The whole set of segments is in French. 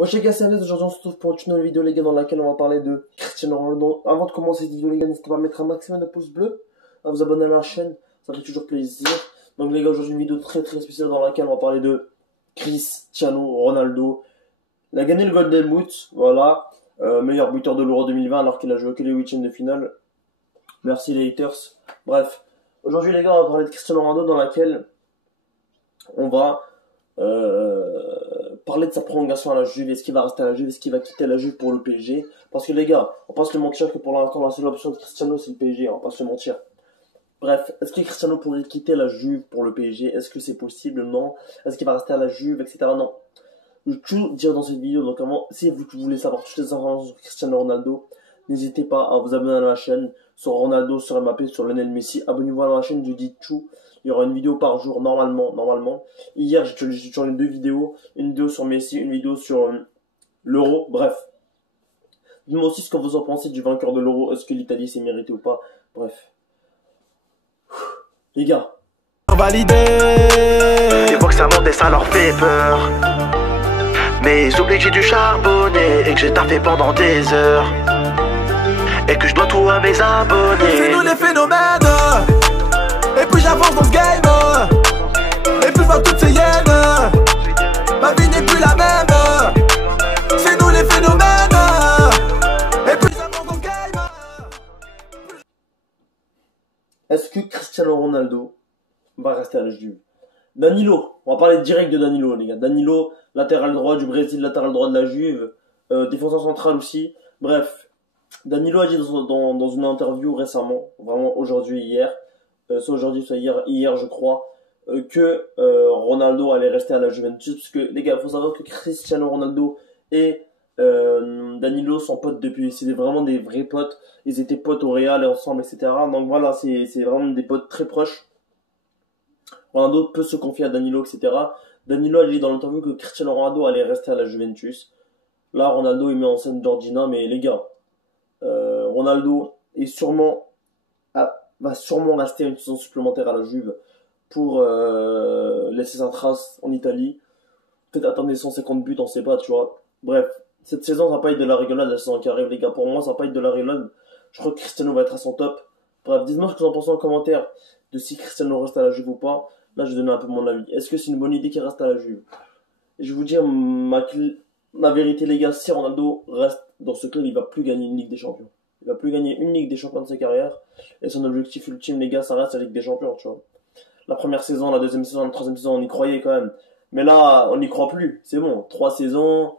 Wesh les gars, c'est Ernest, aujourd'hui on se retrouve pour une nouvelle vidéo les gars dans laquelle on va parler de Cristiano Ronaldo. Avant de commencer cette vidéo les gars, n'hésitez pas à mettre un maximum de pouces bleus, à vous abonner à la chaîne, ça fait toujours plaisir. Donc les gars, aujourd'hui une vidéo très spéciale dans laquelle on va parler de Cristiano Ronaldo. Il a gagné le Golden Boot, voilà, meilleur buteur de l'Euro 2020 alors qu'il a joué que les huitièmes de finale. Merci les haters. Bref, aujourd'hui les gars, on va parler de Cristiano Ronaldo dans laquelle on va parler de sa prolongation à la Juve. Est-ce qu'il va rester à la Juve, est-ce qu'il va quitter la Juve pour le PSG? Parce que les gars, on va pas se le mentir que pour l'instant la seule option de Cristiano c'est le PSG, on va pas se le mentir. Bref, est-ce que Cristiano pourrait quitter la Juve pour le PSG? Est-ce que c'est possible? Non. Est-ce qu'il va rester à la Juve, etc. Non. Je vais tout dire dans cette vidéo, donc si vous voulez savoir toutes les informations sur Cristiano Ronaldo, n'hésitez pas à vous abonner à la chaîne, sur Ronaldo, sur Mbappé, sur Lionel Messi. Abonnez-vous à la chaîne, je dis tout. Il y aura une vidéo par jour, normalement. Hier, j'ai tourné 2 vidéos. Une vidéo sur Messi, une vidéo sur l'Euro. Bref. Dites-moi aussi ce que vous en pensez du vainqueur de l'Euro. Est-ce que l'Italie s'est mérité ou pas? Bref. Les gars. Validé. Ils voient que ça monte et ça leur fait peur. Mais ils oublient que j'ai du charbonné et que j'ai taffé pendant des heures. Et que je dois tout à mes abonnés. C'est nous les phénomènes. Et plus j'avance dans ce game, et plus je vois toutes ces hyènes. Ma vie n'est plus la même. C'est nous les phénomènes. Et plus j'avance dans ce game. Est-ce que Cristiano Ronaldo va rester à la Juve? Danilo, on va parler direct de Danilo les gars. Danilo, latéral droit du Brésil, latéral droit de la Juve, défenseur central aussi. Bref, Danilo a dit dans une interview récemment, vraiment aujourd'hui, hier, soit aujourd'hui, soit hier je crois, que Ronaldo allait rester à la Juventus, parce que les gars, il faut savoir que Cristiano Ronaldo et Danilo sont potes depuis, c'était vraiment des vrais potes, ils étaient potes au Real et ensemble, etc. Donc voilà, c'est vraiment des potes très proches. Ronaldo peut se confier à Danilo, etc. Danilo a dit dans l'interview que Cristiano Ronaldo allait rester à la Juventus. Là, Ronaldo il met en scène Georgina, mais les gars, Ronaldo est va sûrement rester une saison supplémentaire à la Juve pour laisser sa trace en Italie. Peut-être atteindre les 150 buts, on sait pas, tu vois. Bref, cette saison, ça va pas être de la rigolade, la saison qui arrive, les gars. Pour moi, ça va pas être de la rigolade. Je crois que Cristiano va être à son top. Bref, dites-moi ce que vous en pensez en commentaire de si Cristiano reste à la Juve ou pas. Là, je vais donner un peu mon avis. Est-ce que c'est une bonne idée qu'il reste à la Juve? Et je vais vous dire ma vérité, les gars. Si Ronaldo reste dans ce club, il va plus gagner une Ligue des Champions. Il va plus gagner une Ligue des Champions de sa carrière. Et son objectif ultime, les gars, ça reste la Ligue des Champions, tu vois. La première saison, la deuxième saison, la troisième saison, on y croyait quand même. Mais là, on n'y croit plus. C'est bon. 3 saisons,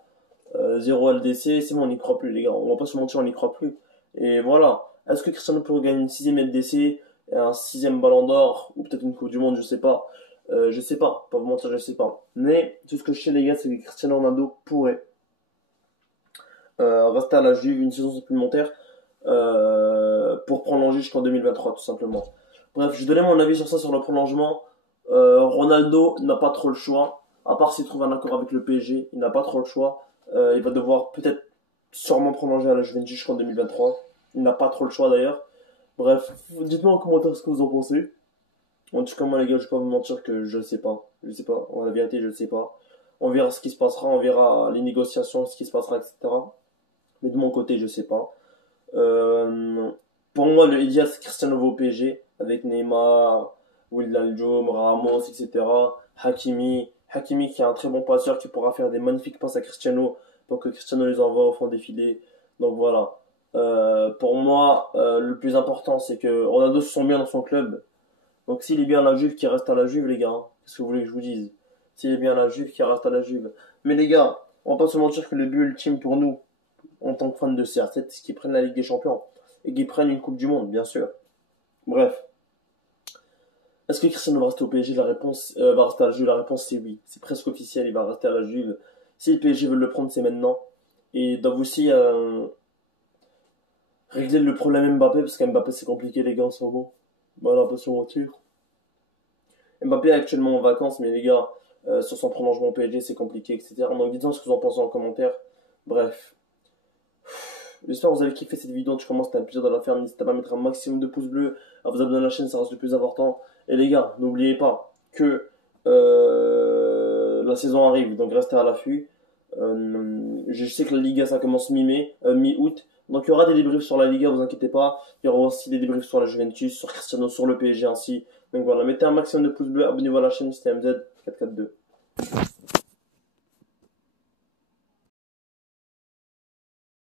0 LDC, c'est bon, on n'y croit plus, les gars. On va pas se mentir, on n'y croit plus. Et voilà. Est-ce que Cristiano pourrait gagner une 6ème LDC, un 6ème Ballon d'Or, ou peut-être une Coupe du Monde, je sais pas. Je sais pas. Pas vous mentir, je sais pas. Mais, tout ce que je sais, les gars, c'est que Cristiano Ronaldo pourrait rester à la Juve une saison supplémentaire pour prolonger jusqu'en 2023 tout simplement. Bref, je donnais mon avis sur ça, sur le prolongement. Ronaldo n'a pas trop le choix, à part s'il trouve un accord avec le PSG, il n'a pas trop le choix. Il va devoir peut-être sûrement prolonger à la Juventus jusqu'en 2023. Il n'a pas trop le choix d'ailleurs. Bref, dites-moi en commentaire ce que vous en pensez. En tout cas, moi les gars, je vais pas vous mentir que je sais pas. Je sais pas, en la vérité, je sais pas. On verra ce qui se passera, on verra les négociations, ce qui se passera, etc. Mais de mon côté, je sais pas. Pour moi, le idéal, c'est Cristiano va au PSG, avec Neymar, Wijnaldum, Ramos, etc. Hakimi qui est un très bon passeur, qui pourra faire des magnifiques passes à Cristiano, pour que Cristiano les envoie au fond des filets. Donc voilà. Pour moi, le plus important, c'est que Ronaldo se sent bien dans son club. Donc s'il est bien à la Juve, qu'il reste à la Juve, les gars. Hein. Qu'est-ce que vous voulez que je vous dise? S'il est bien à la Juve, qu'il reste à la Juve. Mais les gars, on va pas se mentir que le but ultime pour nous, en tant que fan de CR7, c'est qu'ils prennent la Ligue des Champions. Et qu'ils prennent une Coupe du Monde, bien sûr. Bref. Est-ce que Cristiano va rester au PSG? La réponse va rester à la Juve. La réponse c'est oui. C'est presque officiel, il va rester à la Juve. Si le PSG veut le prendre, c'est maintenant. Et ils doivent aussi régler le problème Mbappé, parce qu'Mbappé c'est compliqué les gars en ce moment. Voilà, pas se mentir. Mbappé est actuellement en vacances, mais les gars, sur son prolongement au PSG, c'est compliqué, etc. Donc dites-moi ce que vous en pensez en commentaire. Bref. J'espère que vous avez kiffé cette vidéo. Je commence, c'était un plaisir de la faire. N'hésitez pas à mettre un maximum de pouces bleus, à vous abonner à la chaîne, ça reste le plus important. Et les gars, n'oubliez pas que la saison arrive, donc restez à l'affût. Je sais que la Liga ça commence mi-mai, mi-août. Donc il y aura des débriefs sur la Liga, vous inquiétez pas. Il y aura aussi des débriefs sur la Juventus, sur Cristiano, sur le PSG ainsi. Donc voilà, mettez un maximum de pouces bleus, abonnez-vous à la chaîne, c'était MZ442.